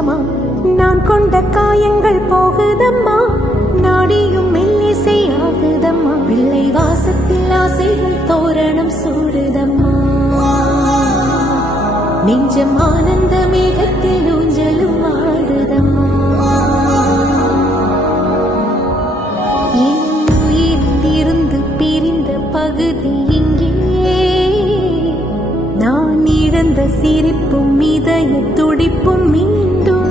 கொஞ்சமா நான் கொண்ட காயங்கள் போகுதம்மா, நாடியும் மெல்லிசை ஆகுதம்மா, பிள்ளை வாசத்தில் ஆசைகள் தோரணம் சூடுதம்மா, நெஞ்சம் ஆனந்த மேகத்தில் ஊஞ்சலும் ஆடுதம்மா. என் உயிரிலிருந்து பிரிந்த பகுதி இங்கே, நான் இழந்த சிரிப்பும் இதய துடிப்பும் மீண்டும்